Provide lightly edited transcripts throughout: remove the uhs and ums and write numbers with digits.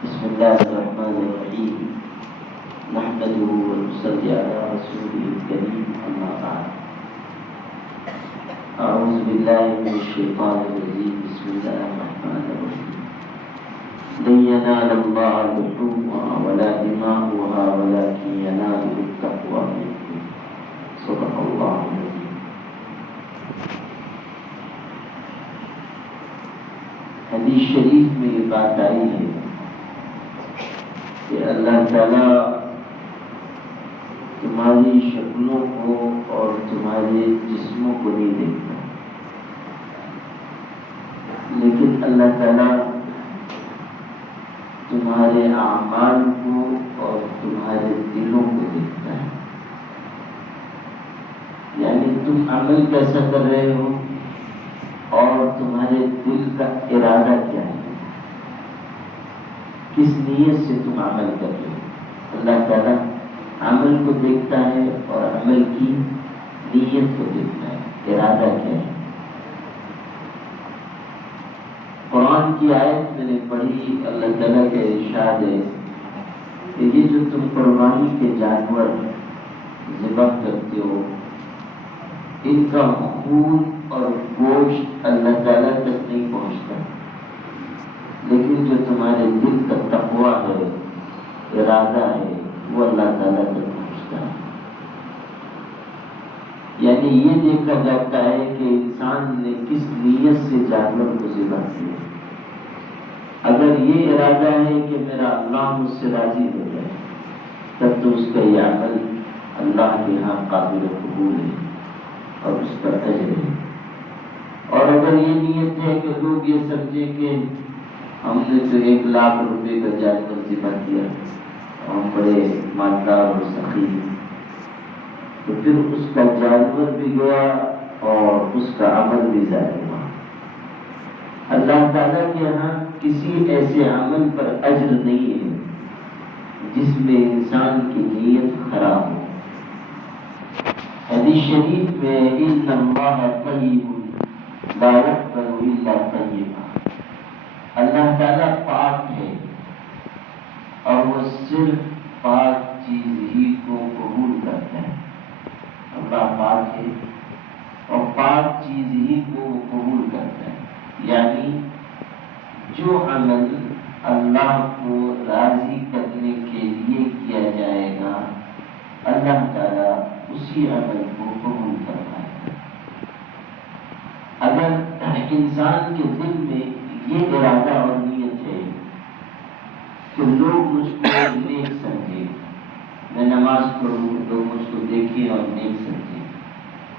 بسم الله الرحمن الرحيم نحمده ونصلي على رسوله الكريم أما بعد أعوذ بالله من الشيطان الرجيم بسم الله الرحمن الرحيم لن ينال الله لحومها ولا دماؤها ولكن يناله التقوى منكم صدق الله العظيم. حدیث شریف میں یہ بات آئی ہے کہ اللہ تعالیٰ تمہاری شکلوں کو اور تمہارے جسموں کو نہیں دیکھتا، لیکن اللہ تعالیٰ تمہارے اعمال کو اور تمہارے دلوں کو دیکھتا ہے. یعنی تم عمل کیسا کر رہے ہو اور تمہارے دل کا ارادہ کیا ہے، کس نیت سے تم عمل کر رہے ہو. اللہ تعالیٰ عمل کو دیکھتا ہے اور عمل کی نیت کو دیکھتا ہے، ارادہ کیا ہے. قرآن کی آیت میں نے پڑھی، اللہ تعالیٰ کا ارشاد ہے کہ یہ جو تم قربانی کے جانور ذبح کرتے ہو، ان کا خون اور گوشت اللہ تعالیٰ تک نہیں پہنچتا، لیکن جو تمہارے دل کا تقویٰ ہے، ارادہ ہے، وہ اللہ تعالیٰ تک پہنچتا ہے. یعنی یہ دیکھا جاتا ہے کہ انسان نے کس نیت سے جانور کو ذبح کیا. اگر یہ ارادہ ہے کہ میرا اللہ مجھ سے راضی ہو جائے، تب تو اس کا یہ عمل اللہ کے ہاں قابل قبول ہے اور اس پر اجر ہے. اور اگر یہ نیت ہے کہ لوگ یہ سمجھیں کہ ہم نے تو 1,00,000 روپے کا جانور ذبح کیا، ہم بڑے مالدار اور سخی، تو پھر اس کا جانور بھی گیا اور اس کا عمل بھی ضائع ہوا. اللہ تعالیٰ کے یہاں کسی ایسے عمل پر اجر نہیں ہے جس میں انسان کی نیت خراب ہو. حدیث شریف میں ان اللہ طیب لا يقبل الا طیبا، اللہ تعالیٰ پاک ہے اور وہ صرف پاک چیز ہی کو قبول کرتا ہے. اللہ پاک ہے اور پاک چیز ہی کو قبول کرتا ہے. یعنی جو عمل اللہ کو راضی کرنے کے لیے کیا جائے گا، اللہ تعالیٰ اسی عمل کو قبول فرمائے گا. اگر انسان کے دل میں یہ ارادہ اور نیت ہے کہ لوگ مجھ کو نیک سمجھیں، میں نماز پڑھوں لوگ مجھ کو دیکھیں اور نیک سمجھیں،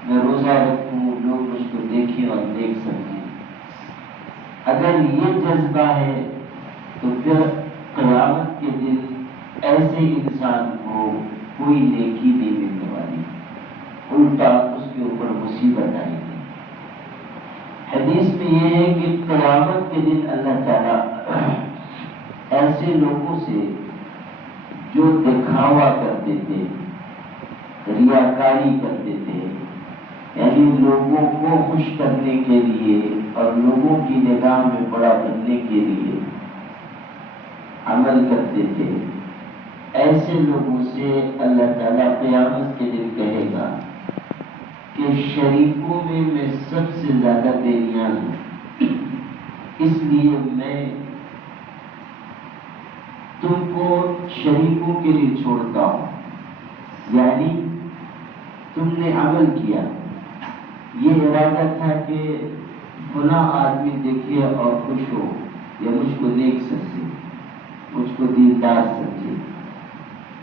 میں روزہ رکھوں لوگ مجھ کو دیکھیں اور نیک سمجھیں، اگر یہ جذبہ ہے تو پھر قیامت کے دن ایسے انسان کو کوئی نیکی نہیں ملنے والی، الٹا اس کے اوپر مصیبت آئے گی. حدیث میں یہ ہے کہ قیامت کے دن اللہ تعالیٰ ایسے لوگوں سے جو دکھاوا کرتے تھے، ریاکاری کرتے تھے، یعنی لوگوں کو خوش کرنے کے لیے اور لوگوں کی نگاہ میں بڑا بننے کے لیے عمل کرتے تھے، ایسے لوگوں سے اللہ تعالیٰ قیامت کے دن کہے گا کہ شریکوں میں سب سے زیادہ بے نیاز ہوں، اس لیے میں تم کو شریکوں کے لیے چھوڑتا ہوں. یعنی تم نے عمل کیا، یہ ارادہ تھا کہ فلاں آدمی دیکھے اور خوش ہو، یا مجھ کو نیک سمجھے، مجھ کو دیندار سمجھے،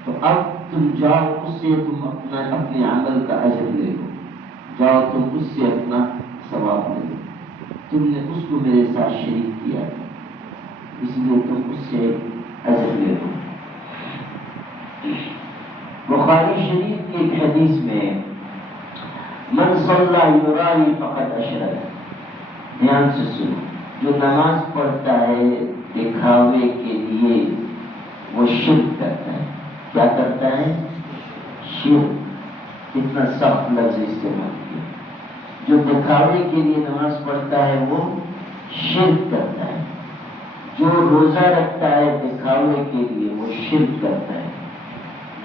تو اب تم جاؤ اس سے تم اپنے عمل کا اجر لے لو، جاؤ تم اس سے اپنا ثواب لے لو، تم نے اس کو میرے ساتھ شریک کیا، اس لیے تم اس سے اجر لے لو. بخاری شریف کی ایک حدیث میں من صلی یرائی فقد اشرک، دھیان سے سنو، جو نماز پڑھتا ہے دکھاوے کے لیے وہ شرک کرتا ہے. کیا کرتا ہے؟ شرک. کتنا سخت لفظ استعمال کیا. جو دکھاوے کے لیے نماز پڑھتا ہے وہ شرک کرتا ہے. جو روزہ رکھتا ہے دکھاوے دکھاوے کے لیے وہ شرک کرتا ہے،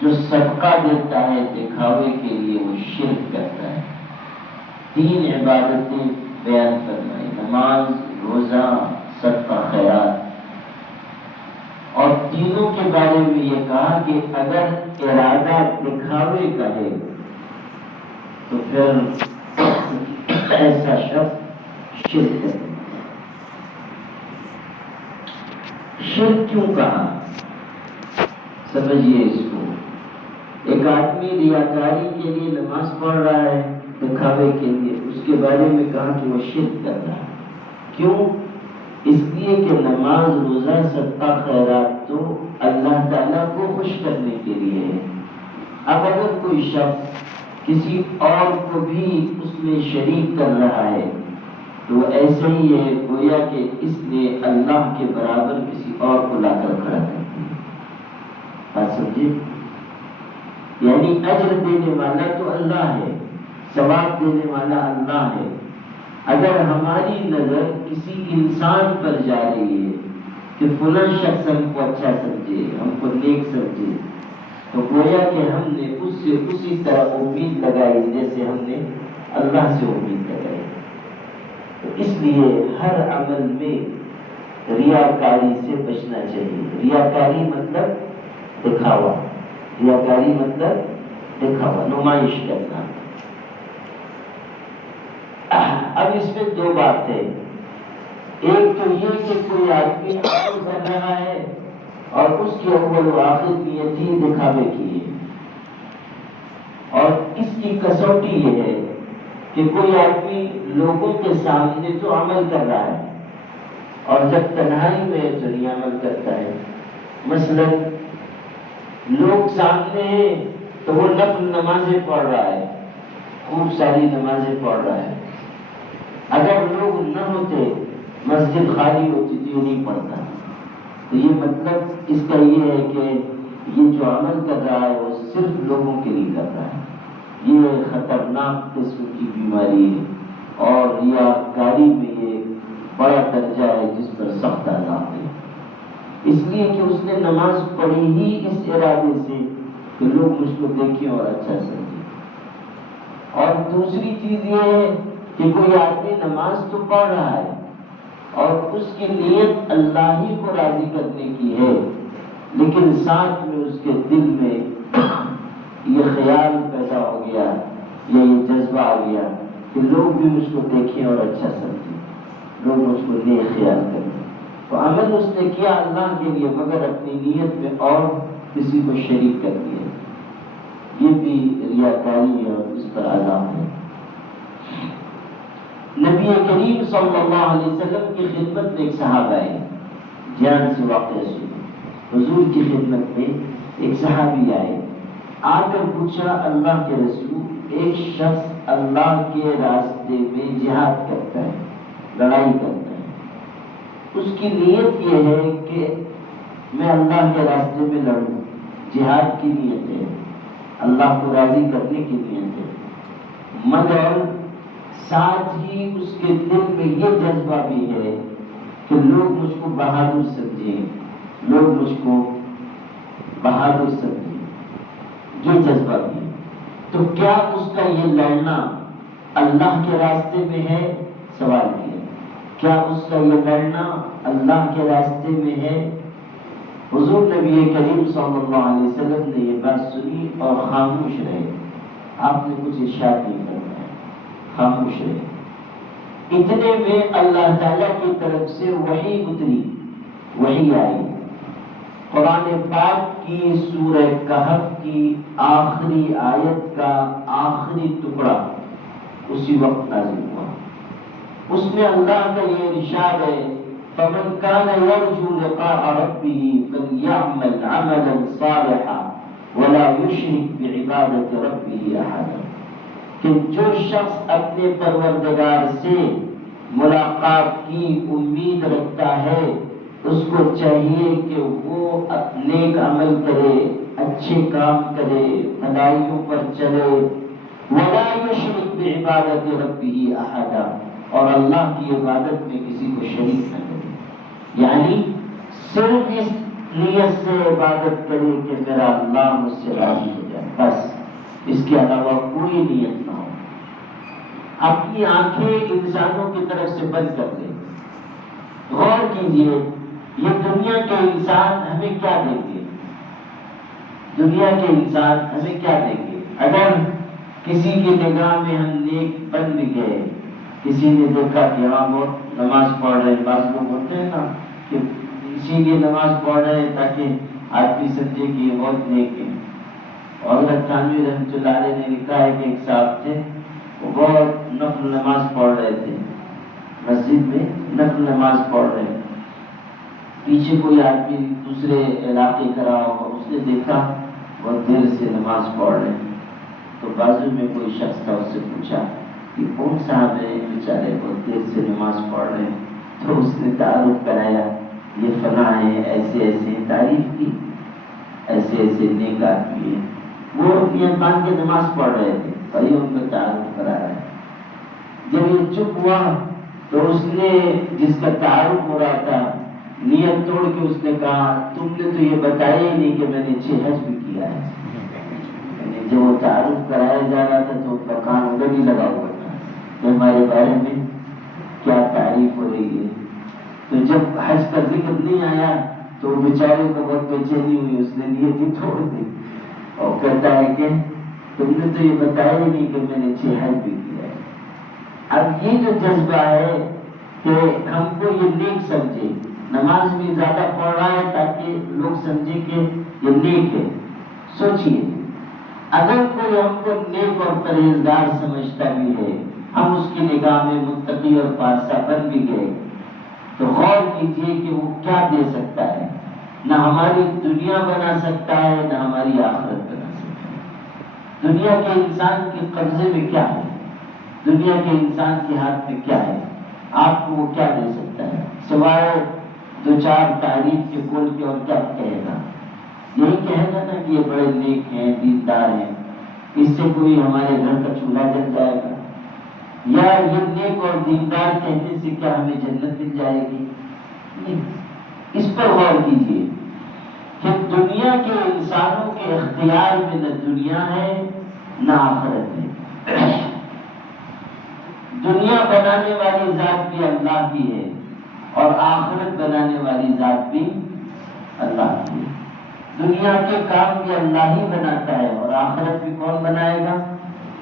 جو صدقہ دیتا ہے دکھاوے کے لیے وہ شرک کرتا ہے۔ 3 عبادتیں بیان فرمائی، نماز، روزہ، صدقہ خیرات، اور تینوں کے بارے میں یہ کہا کہ اگر ارادہ دکھاوے کا ہے تو پھر ایسا شخص شرک کرتا ہے۔ شرک کیوں کہا؟ سمجھیے اس کو۔ ایک آدمی ریاکاری کے لیے نماز پڑھ رہا ہے دکھاوے کے لیے، اس کے بارے میں کہا کہ وہ شرک کر رہا ہے۔ کیوں؟ اس لیے کہ نماز، روزہ، صدقہ خیرات تو اللہ تعالیٰ کو خوش کرنے کے لیے ہے۔ اب اگر کوئی شخص کسی اور کو بھی اس میں شریک کر رہا ہے تو وہ ایسے ہی ہے گویا کہ اس نے اللہ کے برابر کسی اور کو لا کر کھڑا کر دیا۔ بات سمجھے؟ یعنی اجر دینے والا تو اللہ ہے، ثواب دینے والا اللہ ہے۔ اگر ہماری نظر کسی انسان پر جا رہی ہے کہ فلاں شخص ہم کو اچھا سمجھے، ہم کو نیک سمجھے، تو گویا کہ ہم نے اس سے اسی طرح امید لگائی جیسے ہم نے اللہ سے امید لگائی۔ تو اس لیے ہر عمل میں ریاکاری سے بچنا چاہیے۔ ریاکاری مطلب دکھاوا، ریاکاری مطلب دکھاوا، نمائش کرنا۔ اب اس میں 2 بات ہے۔ ایک تو یہ کہ کوئی آدمی عمل کر رہا ہے اور اس کی اول و آخر نیت ہی دکھاوے کی ہے، اور اس کی کسوٹی یہ ہے کہ کوئی آدمی لوگوں کے سامنے تو عمل کر رہا ہے اور جب تنہائی میں تو نہیں عمل کرتا ہے۔ مثلا لوگ سامنے ہیں تو وہ نفل نمازیں پڑھ رہا ہے، خوب ساری نمازیں پڑھ رہا ہے۔ اگر لوگ نہ ہوتے، مسجد خالی ہوتی تو یہ نہیں پڑھتا۔ تو یہ مطلب اس کا یہ ہے کہ یہ جو عمل کر رہا ہے وہ صرف لوگوں کے لیے کر رہا ہے۔ یہ خطرناک قسم کی بیماری ہے اور ریاکاری میں یہ بڑا درجہ ہے جس پر سخت عذاب ہے۔ اس لیے کہ اس نے نماز پڑھی ہی اس ارادے سے کہ لوگ مجھ کو دیکھیں اور اچھا سمجھیں۔ اور دوسری چیز یہ ہے کہ کوئی آدمی نماز تو پڑھ رہا ہے اور اس کی نیت اللہ ہی کو راضی کرنے کی ہے، لیکن ساتھ میں اس کے دل میں یہ خیال پیدا ہو گیا یا یہ جذبہ آ گیا کہ لوگ بھی مجھ کو دیکھیں اور اچھا سمجھیں، لوگ مجھ کو نیک خیال کریں۔ تو عمل اس نے کیا اللہ کے لیے مگر اپنی نیت میں اور کسی کو شریک کر دیا۔ یہ بھی ریاکاری ہے اور اس پر عذاب ہے۔ نبی کریم صلی اللہ علیہ وسلم کی خدمت میں ایک صحابہ ہے، جان سے واقعہ سنو۔ حضور کی خدمت میں ایک صحابی آئے، آ کر پوچھا اللہ کے رسول، ایک شخص اللہ کے راستے میں جہاد کرتا ہے، لڑائی کرتا ہے، اس کی نیت یہ ہے کہ میں اللہ کے راستے میں لڑوں، جہاد کی نیت ہے، اللہ کو راضی کرنے کی نیت ہے، مگر ساتھ ہی اس کے دل میں یہ جذبہ بھی ہے کہ لوگ مجھ کو بہادر سمجھیں، لوگ مجھ کو بہادر سمجھیں، یہ جذبہ بھی ہے۔ تو کیا اس کا یہ لڑنا اللہ کے راستے میں ہے؟ سوال کیا، کیا اس کا یہ لڑنا اللہ کے راستے میں ہے؟ حضور نبی کریم صلی اللہ علیہ وسلم نے یہ بات سنی اور خاموش رہے، آپ نے کچھ ارشاد نہیں فرمایا، خاموش رہے۔ اتنے میں اللہ تعالیٰ کی طرف سے وحی اتری، وحی آئی، قرآن پاک کی سورہ کہف کی آخری آیت کا آخری ٹکڑا اسی وقت نازل ہوا۔ اس میں اللہ کا یہ ارشاد ہے، فَمَنْ كَانَ يَرْجُو لِقَاءَ رَبِّهِ فَلْيَعْمَلْ عَمَلًا صَالِحًا وَلَا يُشْرِكْ بِعِبَادَةِ رَبِّهِ أَحَدًا، کہ جو شخص اپنے پروردگار سے ملاقات کی امید رکھتا ہے اس کو چاہیے کہ وہ نیک عمل کرے، اچھے کام کرے، بھلائیوں پر چلے، وَلَا يُشْرِكْ بِعِبَادَةِ رَبِّهِ أَحَدًا، اور اللہ کی عبادت میں کسی کو شریک نہ کرے۔ یعنی صرف اس نیت سے عبادت کرے کہ میرا اللہ مجھ سے راضی ہو جائے، بس اس کے علاوہ کوئی نیت نہ ہو۔ اپنی آنکھیں انسانوں کی طرف سے بند کر دیں، غور کیجئے یہ دنیا کے انسان ہمیں کیا دیں گے؟ دنیا کے انسان ہمیں کیا دیں گے؟ اگر کسی کی نگاہ میں ہم نیک بن بھی گئے، کسی نے دیکھا کہ ہاں بہت نماز پڑھ رہے ہیں، بعض لوگ ہوتے ہیں نا کہ اسی لیے نماز پڑھ رہے ہیں تاکہ آدمی سمجھے کہ یہ بہت نیک ہے۔ اور حضرت تھانوی رحمۃ اللہ علیہ نے لکھا ہے کہ ایک صاحب تھے، وہ بہت نفل نماز پڑھ رہے تھے، مسجد میں نفل نماز پڑھ رہے ہیں، پیچھے کوئی آدمی دوسرے علاقے کا رہا ہوگا، اس نے دیکھا بہت دیر سے نماز پڑھ رہے ہیں، تو بازو میں کوئی شخص تھا، اس سے پوچھا کہ کون صاحب ہیں بیچارے بہت دیر سے نماز پڑھ رہے ہیں؟ تو اس نے تعارف کرایا، یہ فلاں ہے، ایسے ایسے تعریف کی، ایسے ایسے نیک آدمی ہیں۔ وہ نیت مان کے نماز پڑھ رہے تھے اور یہ ان کو تعارف کرا رہا ہے۔ جب یہ چپ ہوا تو اس نے جس کا تعارف ہو رہا تھا نیت توڑ کے اس نے کہا تم نے تو یہ بتایا ہی نہیں کہ میں نے 6 حج بھی کیا ہے۔ یعنی جب وہ تعارف کرایا جا رہا تھا تو اس کا کان ادھر ہی لگا ہوا تھا کہ ہمارے بارے میں کیا تعریف ہو رہی ہے۔ تو جب حج کا ذکر نہیں آیا تو بیچارے کو بہت بے چینی ہوئی، اس نے نیت ہی چھوڑ دی اور کہتا ہے کہ تم نے تو یہ بتایا ہی نہیں کہ میں نے 6 حج بھی کیا ہے۔ اب یہ جو جذبہ ہے کہ ہم کو یہ نیک سمجھے، نماز بھی زیادہ پڑھ رہا ہے تاکہ لوگ سمجھیں کہ یہ نیک ہے۔ سوچئے اگر کوئی ہم کو نیک اور پرہیزگار سمجھتا بھی ہے، ہم اس کی نگاہ میں متقی اور پارسا بن بھی گئے، تو غور کیجئے کہ وہ کیا دے سکتا ہے؟ نہ ہماری دنیا بنا سکتا ہے، نہ ہماری آخرت بنا سکتا ہے۔ دنیا کے انسان کے قبضے میں کیا ہے؟ دنیا کے انسان کے ہاتھ میں کیا ہے؟ آپ کو وہ کیا دے سکتا ہے سوائے 2-4 تعریف کے بول کے؟ اور کیا کہے گا؟ یہی کہے گا نا کہ یہ بڑے نیک ہیں، دیندار ہیں، اس سے کوئی ہمارے گھر کا چولہا جل جائے گا؟ یا یہ نیک اور دیندار کہنے سے کیا ہمیں جنت مل جائے گی؟ نہیں۔ اس پر غور کیجئے کہ دنیا کے انسانوں کے اختیار میں نہ دنیا ہے نہ آخرت ہے۔ دنیا بنانے والی ذات بھی اللہ کی ہے اور آخرت بنانے والی ذات بھی اللہ کی ہے۔ دنیا کے کام بھی اللہ ہی بناتا ہے اور آخرت بھی کون بنائے گا؟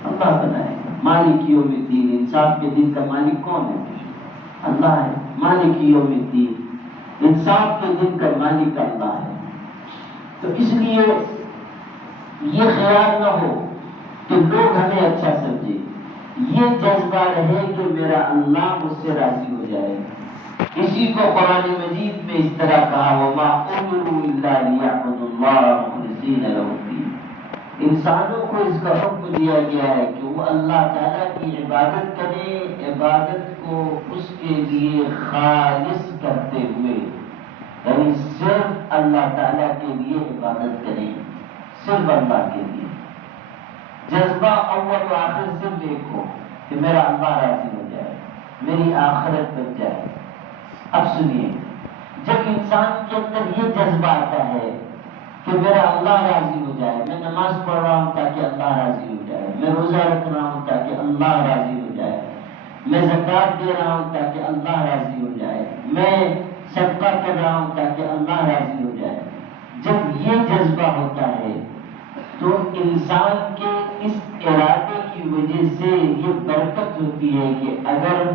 اللہ بنائے گا۔ مالک یوم الدین، انصاف کے دن کا مالک کون ہے؟ اللہ ہے۔ مالک یوم الدین، انصاف کے دن کا مالک اللہ ہے۔ تو اس لیے یہ خیال نہ ہو کہ لوگ ہمیں اچھا سمجھے، یہ جذبہ رہے کہ میرا اللہ مجھ سے راضی ہو جائے۔ اسی کو قرآن مجید میں اس طرح کہا وَمَا أُمِرُوا إِلَّا لِيَعْبُدُوا اللَّهَ مُخْلِصِينَ لَهُ الدِّينَ۔ انسانوں کو اس کا حکم دیا گیا ہے کہ وہ اللہ تعالیٰ کی عبادت کریں، عبادت کو اس کے لیے خالص کرتے ہوئے، یعنی صرف اللہ تعالیٰ کے لیے عبادت کریں، صرف اللہ کے لیے۔ جذبہ اول و آخر صرف ایک ہو کہ میرا اللہ راضی ہو جائے، میری آخرت بن جائے۔ اب سنیے، جب انسان کے اندر یہ جذبہ آتا ہے کہ میرا اللہ راضی ہو جائے، میں نماز پڑھ رہا ہوں تاکہ اللہ راضی ہو جائے، میں روزہ رکھ رہا ہوں تاکہ اللہ راضی ہو جائے، میں زکوٰۃ دے رہا ہوں تاکہ اللہ راضی ہو جائے، میں صدقہ کر رہا ہوں تاکہ اللہ راضی ہو جائے، جب یہ جذبہ ہوتا ہے تو انسان کے اس ارادے کی وجہ سے یہ برکت ہوتی ہے کہ اگر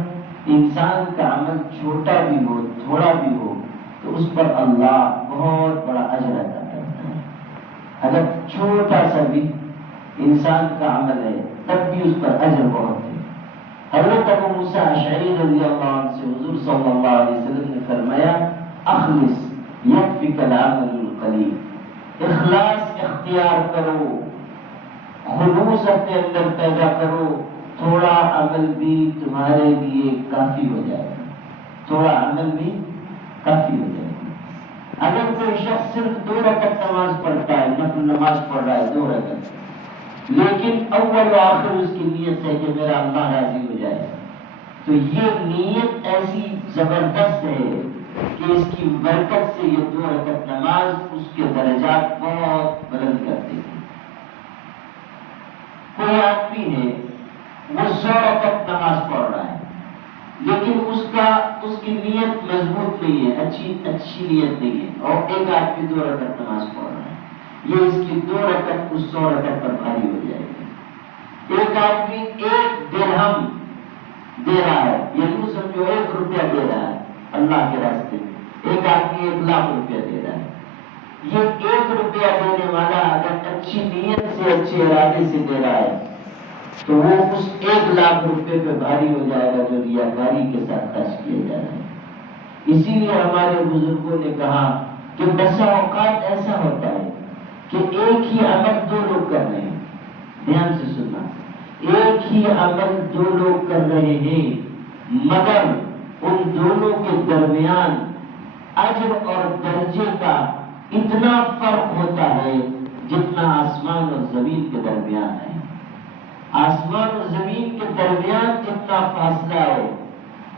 انسان کا عمل چھوٹا بھی ہو، تھوڑا بھی ہو، تو اس پر اللہ بہت بڑا اجر عطا کرتا ہے۔ اگر چھوٹا سا بھی انسان کا عمل ہے تب بھی اس پر اجر بہت ہے۔ حضرت ابو موسیٰ اشعری رضی اللہ عنہ سے حضور صلی اللہ علیہ وسلم نے فرمایا اخلص یکفک العمل القلیل، اخلاص اختیار کرو، خلوص اپنے اندر پیدا کرو، تھوڑا عمل بھی تمہارے لیے کافی ہو جائے گا، تھوڑا عمل بھی کافی ہو جائے گا۔ اگر کوئی شخص صرف 2 رکعت نماز پڑھتا ہے، نفل نماز پڑھ رہا ہے 2 رکعت، لیکن اول و آخر اس کی نیت ہے کہ میرا اللہ راضی ہو جائے، تو یہ نیت ایسی زبردست ہے کہ اس کی برکت سے یہ 2 رکعت نماز اس کے درجات بہت بلند کر دے گی۔ کوئی آدمی ہے وہ 100 رکعت نماز پڑھ رہا ہے، لیکن اس کی نیت مضبوط نہیں ہے، اچھی نیت نہیں ہے، اور ایک آدمی 2 رکعت نماز پڑھ رہا ہے، یہ اس کی 2 رکعت اس 100 رکعت پر بھاری ہو جائے گی۔ ایک آدمی 1 درہم دے رہا ہے، یہ یوں سمجھو 1 روپیہ دے رہا ہے اللہ کے راستے میں، ایک آدمی 1 لاکھ روپیہ دے رہا ہے۔ یہ 1 روپیہ دینے والا اگر اچھی نیت سے اچھے ارادے سے دے رہا ہے تو وہ اس 1 لاکھ روپے پہ بھاری ہو جائے گا جو ریاکاری کے ساتھ خرچ کیا جا رہا ہے۔ اسی لیے ہمارے بزرگوں نے کہا کہ بسا اوقات ایسا ہوتا ہے کہ ایک ہی عمل 2 لوگ کر رہے ہیں، دھیان سے سننا، ایک ہی عمل 2 لوگ کر رہے ہیں، مگر ان دونوں کے درمیان اجر اور درجے کا اتنا فرق ہوتا ہے جتنا آسمان اور زمین کے درمیان ہے۔ آسمان اور زمین کے درمیان جتنا فاصلہ ہے،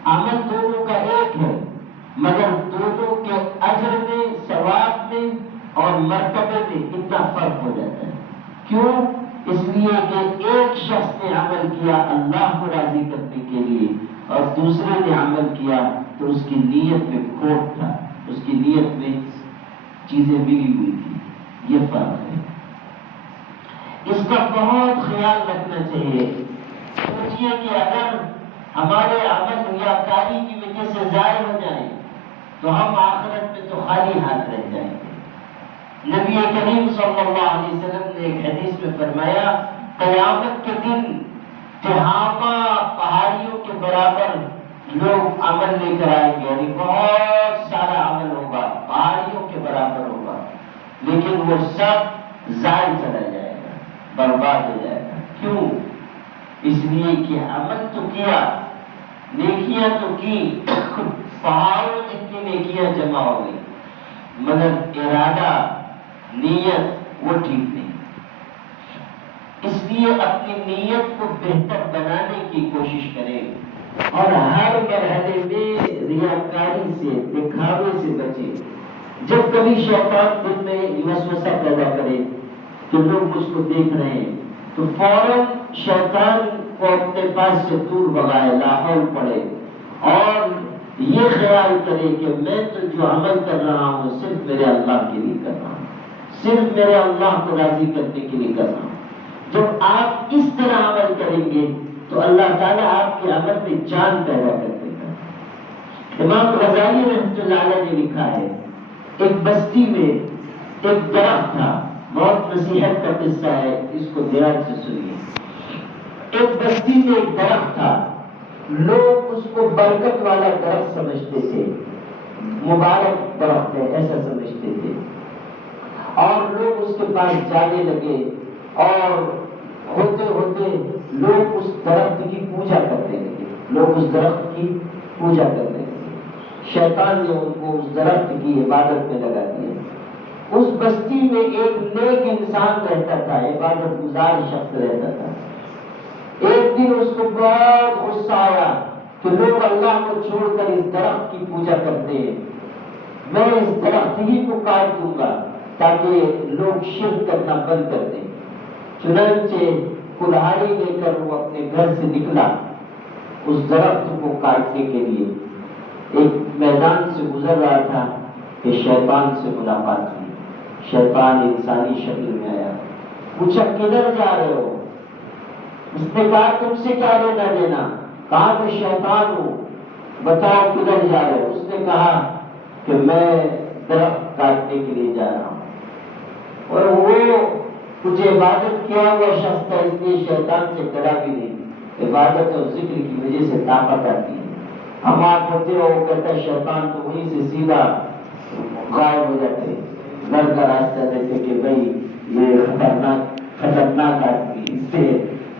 عمل دونوں کا ایک ہے، مگر دونوں کے اجر میں، ثواب میں اور مرتبے میں اتنا فرق ہو جاتا ہے۔ کیوں؟ اس لیے کہ ایک شخص نے عمل کیا اللہ کو راضی کرنے کے لیے، اور دوسرے نے عمل کیا تو اس کی نیت میں کھوٹ تھا، اس کی نیت میں چیزیں ملی ہوئی تھی، یہ فرق ہے۔ اس کا بہت خیال رکھنا چاہیے۔ سوچیے کہ اگر ہمارے عمل ریاکاری کی وجہ سے ضائع ہو جائیں تو ہم آخرت میں تو خالی ہاتھ رہ جائیں گے۔ نبی کریم صلی اللہ علیہ وسلم نے ایک حدیث میں فرمایا، قیامت کے دن تہامہ پہاڑیوں کے برابر لوگ عمل لے کر آئیں گے، یعنی بہت سارا عمل ہوگا، پہاڑیوں کے برابر ہوگا، لیکن وہ سب ضائع چلا جائے گا، برباد ہو جائے گا۔ کیوں؟ اس لیے کہ عمل تو کیا، نیکیاں تو کی، پہاڑوں جتنی نیکیاں جمع ہو گئی، مگر ارادہ، نیت وہ ٹھیک نہیں۔ اس لیے اپنی نیت کو بہتر بنانے کی کوشش کریں اور ہر مرحلے میں ریاکاری سے، دکھاوے سے بچیں۔ جب کبھی شیطان دل میں وسوسہ پیدا کرے کہ لوگ مجھ کو دیکھ رہے ہیں تو فوراً شیطان کو اپنے پاس سے دور بھگائے، لاحول پڑے اور یہ خیال کرے کہ میں تو جو عمل کر رہا ہوں صرف میرے اللہ کے لیے کر رہا ہوں، صرف میرے اللہ کو راضی کرنے کے لیے کر رہا ہوں۔ جب آپ اس طرح عمل کریں گے تو اللہ تعالیٰ آپ کے عمل میں جان پیدا کر دے گا۔ امام غزالی رحمۃ اللہ علیہ نے لکھا ہے، ایک بستی میں ایک درخت تھا، بہت نصیحت کا قصہ ہے، اس کو دھیان سے سنیے۔ ایک بستی میں ایک درخت تھا، لوگ اس کو برکت والا درخت سمجھتے تھے، مبارک درخت ہے ایسا سمجھتے تھے، اور لوگ اس کے پاس جانے لگے اور ہوتے ہوتے لوگ اس درخت کی پوجا کرنے لگے، لوگ اس درخت کی پوجا کرنے لگے۔ شیطان نے ان کو اس درخت کی عبادت میں لگا دیا۔ اس بستی میں ایک نیک انسان رہتا تھا، عبادت گزار شخص رہتا تھا۔ ایک دن اس کو بہت غصہ آیا کہ لوگ اللہ کو چھوڑ کر اس درخت کی پوجا کرتے ہیں، میں اس درخت ہی کو کاٹ دوں گا تاکہ لوگ شرک کرنا بند کر دیں۔ چنانچہ کلہاڑی لے کر وہ اپنے گھر سے نکلا اس درخت کو کاٹنے کے لیے۔ ایک میدان سے گزر رہا تھا کہ شیطان سے ملاقات ہوئی۔ شیطان انسانی شکل میں آیا، پوچھا کدھر جا رہے ہو؟ اس نے کہا تم سے کیا لینا دینا؟ کہا میں شیطان ہوں، بتاؤ کدھر جا رہے ہو؟ اس نے کہا کہ میں درخت کاٹنے کے لیے جا رہا ہوں۔ اور وہ کچھ عبادت کیا ہوا شخص تھا، اس لیے شیطان سے ڈرا بھی نہیں۔ عبادت اور ذکر کی وجہ سے طاقت آتی ہے۔ ہم آپ ہوتے ہو، وہ کہتا ہے شیطان تو وہیں سے سیدھا غائب ہو جاتے، گھر کا راستہ دیتے کہ بھائی یہ خطرناک آدمی، اس سے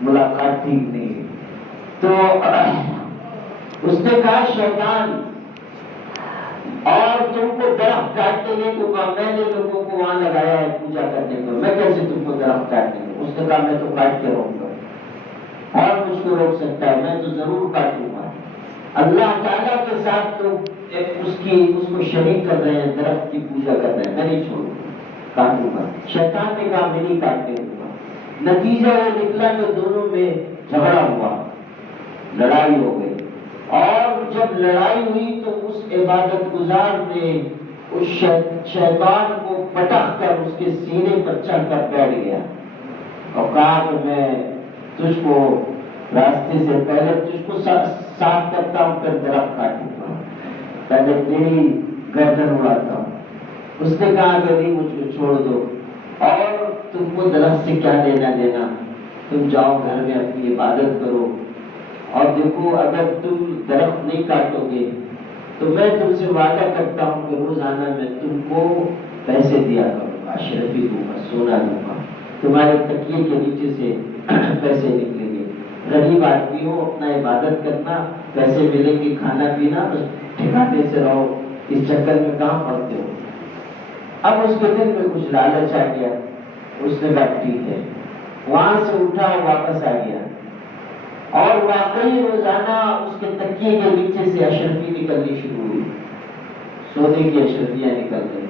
ملاقات ٹھیک نہیں ہے۔ تو اس نے کہا شیطان اور تم کو درخت کاٹنے نہیں دوں گا، میں نے لوگوں کو وہاں لگایا ہے پوجا کرنے کو، میں کیسے تم کو درخت کاٹنے دوں؟ اس نے کہا میں تو کاٹ کے رہوں گا، اور مجھ کو روک سکتا ہے؟ میں تو ضرور کاٹوں گا۔ اللہ تعالیٰ کے ساتھ تو اس کو شریک کر رہے ہیں، درخت کی پوجا کر رہے ہیں، میں نہیں چھوڑوں گا، کاٹوں گا۔ شیطان نے کہا میں نہیں کاٹنے دوں گا۔ نتیجہ یہ نکلا کہ دونوں میں جھگڑا ہوا، لڑائی ہو گئی، اور جب لڑائی ہوئی تو اس عبادت گزار نے اس شیطان کو پٹخ کر اس کے سینے پر چڑھ کر بیٹھ گیا اور کہا کہ میں تجھ کو راستے سے پہلے تجھ کو صاف کرتا ہوں، پھر درخت کاٹوں گا، پہلے تیری گردن اڑاتا ہوں۔ اس نے کہا کہ نہیں، مجھ کو چھوڑ دو، اور تم کو درخت سے کیا لینا دینا، تم جاؤ گھر میں اپنی عبادت کرو، اور دیکھو اگر تم درخت نہیں کاٹو گے تو میں تم سے وعدہ کرتا ہوں کہ روزانہ میں تم کو پیسے دیا کروں گا، اشرفی دوں گا، سونا دوں گا، تمہارے تکیے کے نیچے سے پیسے نکلیں گے، غریب آدمی ہو، اپنا عبادت کرنا، پیسے ملیں گے، کھانا پینا، بس ٹھکانے سے رہو، اس چکر میں کہاں پڑتے ہو۔ اب اس کے دل میں کچھ لالچ آ گیا، اس نے کہا ٹھیک ہے، وہاں سے اٹھا واپس آ گیا، اور واقعی روزانہ اس کے تکیے کے نیچے سے اشرفی نکلنی شروع ہوئی، سونے کی اشرفیاں نکل گئی۔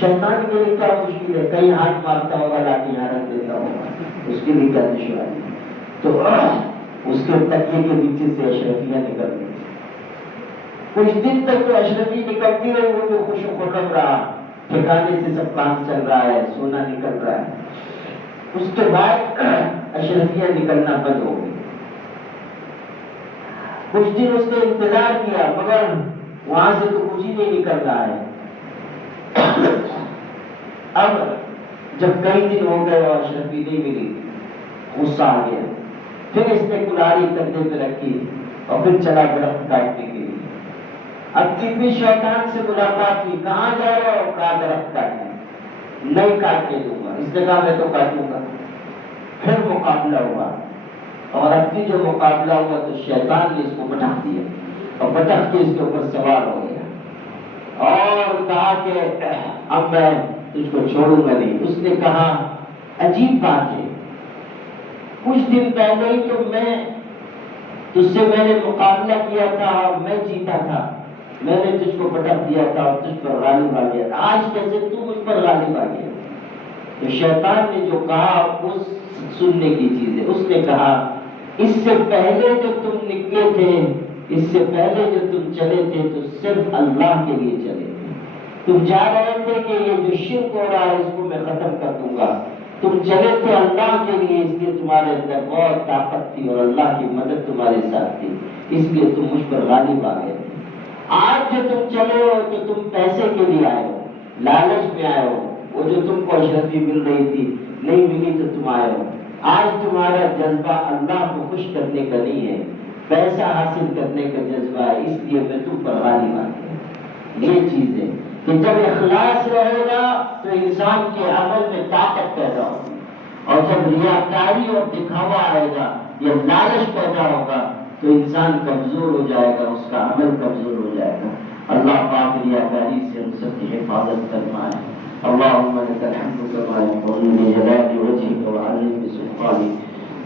شیطان کے لیے کیا مشکل ہے، کہیں ہاتھ مارتا ہوگا، لاٹھی یہاں رکھ دیتا ہوگا، اس کے لیے کیا دشواری، تو اس کے تکیے کے نیچے سے اشرفیاں نکل گئی۔ کچھ دن تک تو اشرفی نکلتی رہی، وہ جو خوش و خرم رہا، ٹھکانے سے سب کام چل رہا ہے، سونا نکل رہا ہے۔ اس کے بعد اشرفیاں نکلنا بند ہو گئی۔ کچھ دن اس نے انتظار کیا، مگر وہاں سے تو کچھ ہی نہیں نکل رہا ہے۔ اب جب کئی دن ہو گئے اور اشرفی نہیں ملی، غصہ آ گیا، پھر اس نے کلہاڑی کندھے پہ رکھی اور پھر چلا درخت کاٹنے کے لیے۔ اب بھی شیطان سے ملاقات ہوئی، کہاں جا رہے ہو، کہا درخت کاٹنے، نہیں کاٹنے دوں گا۔ اس نے کہا میں تو کاٹوں گا۔ پھر مقابلہ ہوا، اور اب بھی جو مقابلہ ہوا تو شیطان نے اس کو پٹخ دیا، اور پٹخ کے اس کے اوپر سوار ہو گیا، اور کہا کہ اب میں تجھ کو چھوڑوں گا نہیں۔ اس نے کہا عجیب بات ہے، کچھ دن پہلے ہی تو تجھ سے میں نے مقابلہ کیا تھا اور میں جیتا تھا، میں نے تجھ کو پٹخ دیا تھا اور تجھ پر غالب آ گیا، آج کیسے تو مجھ پر غالب آ گیا؟ تو شیطان نے جو کہا اس سننے کی چیز ہے۔ اس نے کہا اس سے پہلے جو تم نکلے تھے، اس سے پہلے جو تم چلے تھے تو صرف اللہ کے لیے چلے تھے، تم جا رہے تھے کہ یہ جو شرک ہو رہا ہے اس کو میں ختم کر دوں گا، تم چلے تھے اللہ کے لیے، اس لیے تمہارے اندر بہت طاقت تھی اور اللہ کی مدد تمہارے ساتھ تھی، اس لیے تم مجھ پر غالب آ گئے تھے۔ آج جو تم چلے ہو تو تم پیسے کے لیے آئے ہو، لالچ میں آئے ہو، وہ جو تم کو اشرفی مل رہی تھی نہیں ملی تو تم آئے ہو۔ آج تمہارا جذبہ اللہ کو خوش کرنے کا نہیں ہے، پیسہ حاصل کرنے کا جذبہ ہے، اس لیے میں تم پر غالب آ گیا۔ یہ چیز ہے کہ جب اخلاص رہے گا تو انسان کے عمل میں طاقت پیدا ہوگی، اور جب ریاکاری اور دکھاوا آئے گا یا لالچ پیدا ہوگا تو انسان کمزور ہو جائے گا، اس کا عمل کمزور ہو جائے گا۔ اللہ پاک ریاکاری سے ہم سب کی حفاظت فرمائے۔ اللهم لك الحمد كما ينبغي لجلال وجهك وعظيم سلطانك۔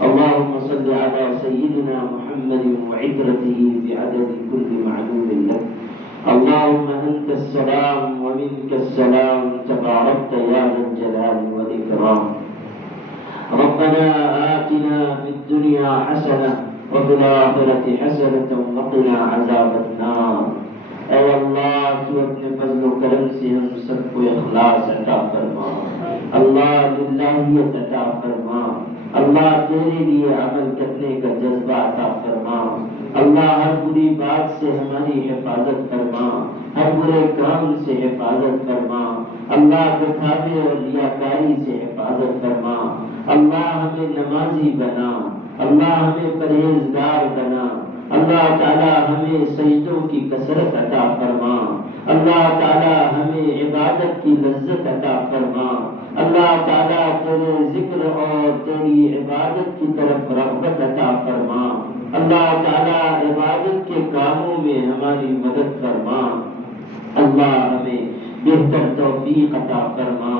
اللهم صل على سيدنا محمد وعترته بعدد كل معلوم لك۔ اللهم انت السلام ومنك السلام، تباركت يا ذا الجلال والاكرام۔ ربنا آتنا في الدنيا حسنة وفي الآخرة حسنة وقنا عذاب النار۔ اے اللہ تو اپنے فضل و کرم سے ہم سب کو اخلاص عطا فرما، اللہ للہیت عطا فرما، اللہ تیرے لیے عمل کرنے کا جذبہ عطا فرما، اللہ ہر بری بات سے ہماری حفاظت فرما، ہر برے کام سے حفاظت فرما، اللہ دکھاوے اور ریاکاری سے حفاظت فرما، اللہ ہمیں نمازی بنا، اللہ ہمیں پرہیزگار بنا، اللہ تعالی ہمیں سجدوں کی کثرت عطا فرما، اللہ تعالی ہمیں عبادت کی لذت عطا فرما، اللہ تعالی تیرے ذکر اور تیری عبادت کی طرف رغبت عطا فرما، اللہ تعالی عبادت کے کاموں میں ہماری مدد فرما، اللہ ہمیں بہتر توفیق عطا فرما،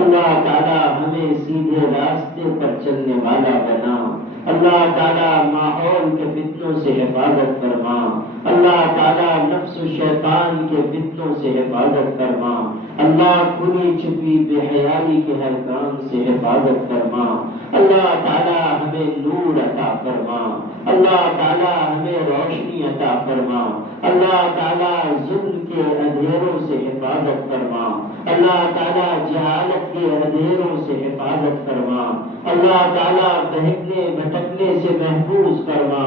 اللہ تعالی ہمیں سیدھے راستے پر چلنے والا بنا، اللہ تعالیٰ ماحول کے فتنوں سے حفاظت فرما، اللہ تعالیٰ نفس و شیطان کے فتنوں سے حفاظت فرما، اللہ کھلی چھپی بے حیائی کے ہر کام سے حفاظت فرما، اللہ تعالیٰ ہمیں نور عطا فرما، اللہ تعالیٰ ہمیں روشنی عطا فرما، اللہ تعالیٰ ظلم کے اندھیروں سے حفاظت فرما، اللہ تعالیٰ جہالت کے اندھیروں سے حفاظت فرما، اللہ تعالیٰ بہکنے بھٹکنے سے محفوظ فرما،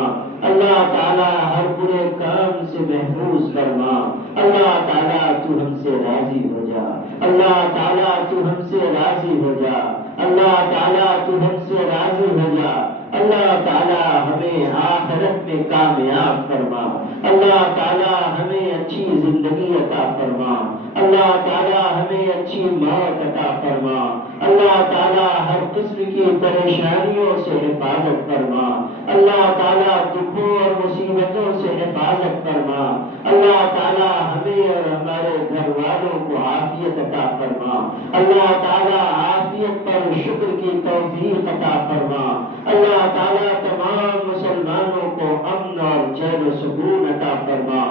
اللہ تعالیٰ ہر برے کام سے محفوظ فرما، اللہ تعالیٰ تو ہم سے راضی ہو جا، اللہ تعالیٰ تو ہم سے راضی ہو جا، اللہ تعالیٰ تو ہم سے راضی ہو جا، اللہ تعالیٰ ہمیں آخرت میں کامیاب فرما، اللہ تعالیٰ ہمیں اچھی زندگی عطا فرما، اللہ تعالیٰ ہمیں اچھی موت عطا فرما، اللہ تعالیٰ ہر قسم کی پریشانیوں سے حفاظت فرما، اللہ تعالیٰ دکھوں اور مصیبتوں سے حفاظت فرما، اللہ تعالیٰ ہمیں اور ہمارے گھر والوں کو عافیت عطا فرما، اللہ تعالیٰ عافیت پر شکر کی توفیق عطا فرما، اللہ تعالیٰ تمام مسلمانوں کو امن اور چین و سکون عطا فرما،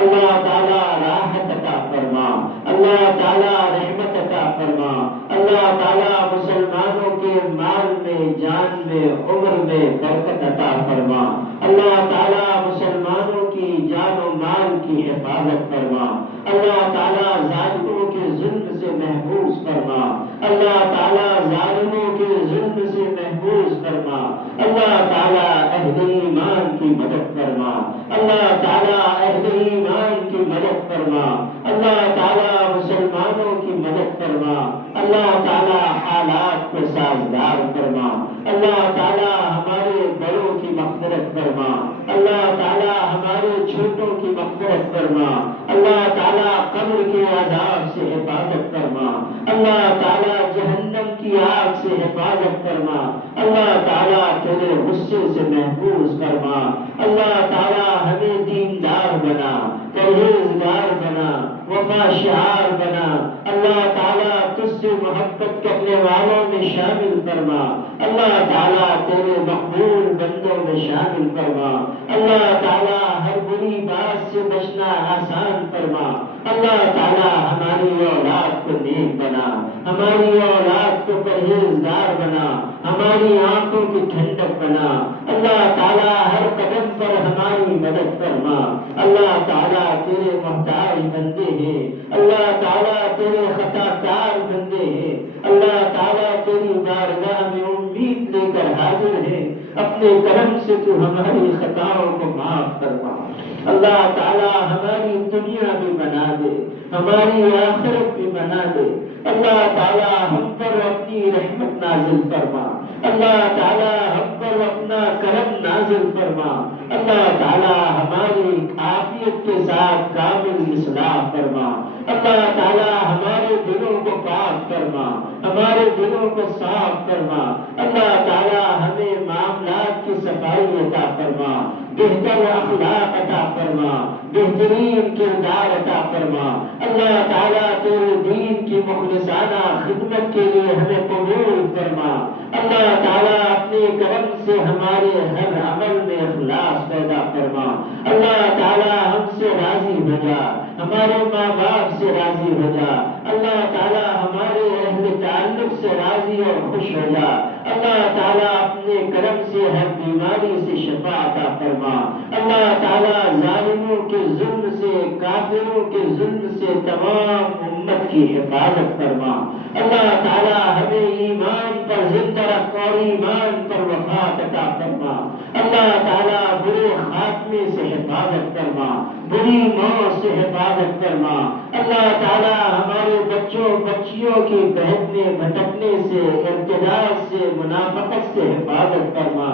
اللہ تعالیٰ راحت عطا فرما، اللہ تعالیٰ رحمت عطا فرما، اللہ تعالیٰ مسلمانوں کے مال میں جان میں عمر میں برکت عطا فرما، اللہ تعالیٰ مسلمانوں کی جان و مال کی حفاظت فرما، اللہ تعالیٰ ظالموں کے ظلم سے محفوظ فرما، اللہ تعالیٰ ظالموں کے ظلم سے محفوظ فرما، اللہ تعالیٰ اہل ایمان کی مدد فرما، اللہ تعالیٰ اہل ایمان کی مدد فرما، اللہ تعالیٰ مسلمانوں کی مدد فرما، اللہ تعالیٰ حالات کو سازگار فرما، اللہ تعالیٰ ہمارے بڑوں کی مغفرت فرما، اللہ تعالیٰ ہمارے چھوٹوں کی مغفرت فرما، اللہ تعالیٰ قبر کے عذاب سے حفاظت فرما، اللہ تعالیٰ جہنم کی آگ سے حفاظت فرما، اللہ تعالیٰ تیرے غصے سے محفوظ فرما، اللہ تعالیٰ ہمیں دیندار بنا، پرہیزگار بنا، وفا شعار بنا، اللہ تعالیٰ تجھ سے محبت کرنے والوں میں شامل فرما، اللہ تعالیٰ تیرے مقبول بندوں میں شامل فرما، اللہ تعالیٰ ہر بری بات سے بچنا آسان فرما، اللہ تعالیٰ ہماری اولاد کو نیک بنا، ہماری اولاد کو پرہیزگار بنا، ہماری آنکھوں کی ٹھنڈک بنا، اللہ تعالیٰ ہر قدم پر ہماری مدد فرما، اللہ تعالیٰ تیرے محتاج بندے ہیں، اللہ تعالیٰ تیرے خطا کار بندے ہیں، اللہ تعالیٰ تیری بارگاہ میں امید لے کر حاضر ہیں، اپنے کرم سے تو ہماری خطاؤں کو معاف فرما، اللہ تعالیٰ ہماری دنیا بھی بنا دے، ہماری آخرت بھی بنا دے، اللہ تعالیٰ ہم پر اپنی رحمت نازل فرما، اللہ تعالیٰ ہم پر اپنا کرم نازل فرما، اللہ تعالیٰ ہماری عافیت کے ساتھ کامل اصلاح فرما، اللہ تعالیٰ ہمارے دلوں کو پاک فرما، ہمارے دلوں کو صاف فرما، اللہ تعالیٰ ہمیں معاملات کی صفائی عطا فرما، بہتر اخلاق عطا فرما، بہترین کردار عطا فرما، اللہ تعالیٰ تیرے دین کی مخلصانہ خدمت کے لیے ہمیں قبول فرما، اللہ تعالیٰ اپنے کرم سے ہمارے ہر عمل میں اخلاص پیدا فرما، اللہ تعالیٰ ہم سے راضی ہو جا، ہمارے ماں باپ سے راضی ہو جا، اللہ تعالیٰ ہمارے اہل تعلق سے راضی اور خوش ہو جا، اللہ تعالیٰ اپنے کرم سے ہر بیماری سے شفا عطا فرما، اللہ تعالیٰ ظالموں کے ظلم سے کافروں کے ظلم سے تمام امت کی حفاظت فرما، اللہ تعالیٰ ہمیں ایمان پر زندہ رکھ اور ایمان پر وفات عطا فرما، اللہ تعالیٰ برے خاتمے سے حفاظت فرما، بری موت سے حفاظت فرما، اللہ تعالیٰ ہمارے بچوں بچیوں کی بہکنے بھٹکنے سے ارتداد سے منافقت سے حفاظت فرما،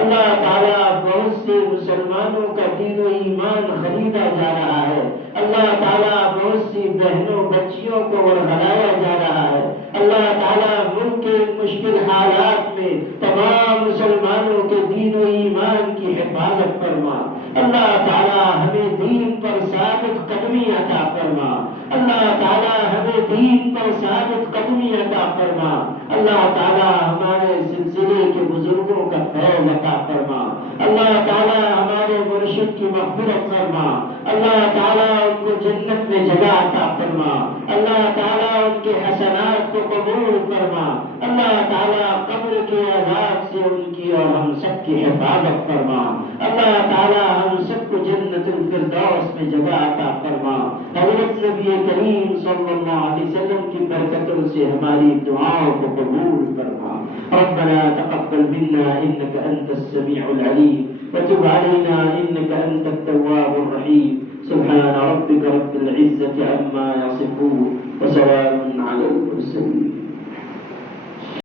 اللہ تعالیٰ بہت سے مسلمانوں کا دین و ایمان خریدا جا رہا ہے، اللہ تعالیٰ بہت سی بہنوں بچیوں کو ورغلایا جا رہا ہے، اللہ تعالیٰ ملک کے مشکل حالات میں تمام مسلمانوں کے دین و ایمان کی حفاظت فرما، اللہ تعالیٰ ہمیں دین پر ثابت قدمی عطا فرما، اللہ تعالیٰ ہمیں دین پر ثابت قدمی عطا فرما، اللہ تعالیٰ ہمارے سلسلے کے بزرگوں کا فیض عطا فرما، اللہ تعالیٰ ہمارے مرشد کی مغفرت فرما، اللہ تعالیٰ ان کو جنت میں جگہ عطا فرما، اللہ تعالیٰ ان کے حسنات کو قبول فرما، اللہ تعالیٰ قبر کے عذاب سے ان کی اور ہم سب کی حفاظت فرما، اللہ تعالیٰ ہم سب کو جنت الفردوس میں جگہ عطا فرما، حضرت نبی کریم صلی اللہ علیہ وسلم کی برکتوں سے ہماری دعاؤں کو قبول فرما۔ ربنا تقبل منا انك انت السميع العليم وتب علينا انك انت التواب الرحيم، سبحان ربك رب العزة عما يصفون وسلام على المرسلين۔